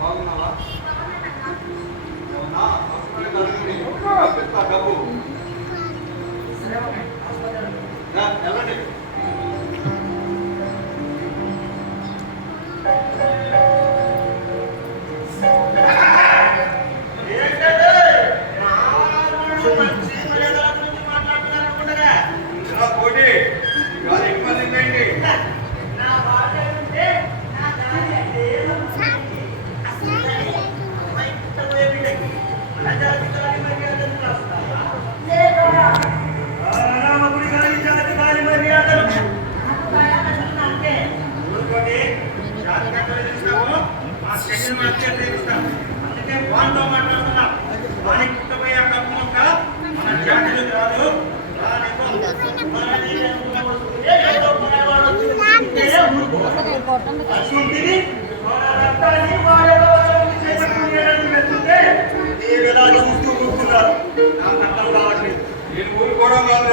బాగున్నావా? అవునా? డబ్బు వెళ్ళండి. పోటీ కాదు ఎక్కువ మంది ఏంటి? అందుకే వాళ్ళతో మాట్లాడుతున్నా. వానికి పుట్టబోయే డబ్బు మొక్క మన జాతీయులు కాదు. నేను ఊరుకోవడం వల్ల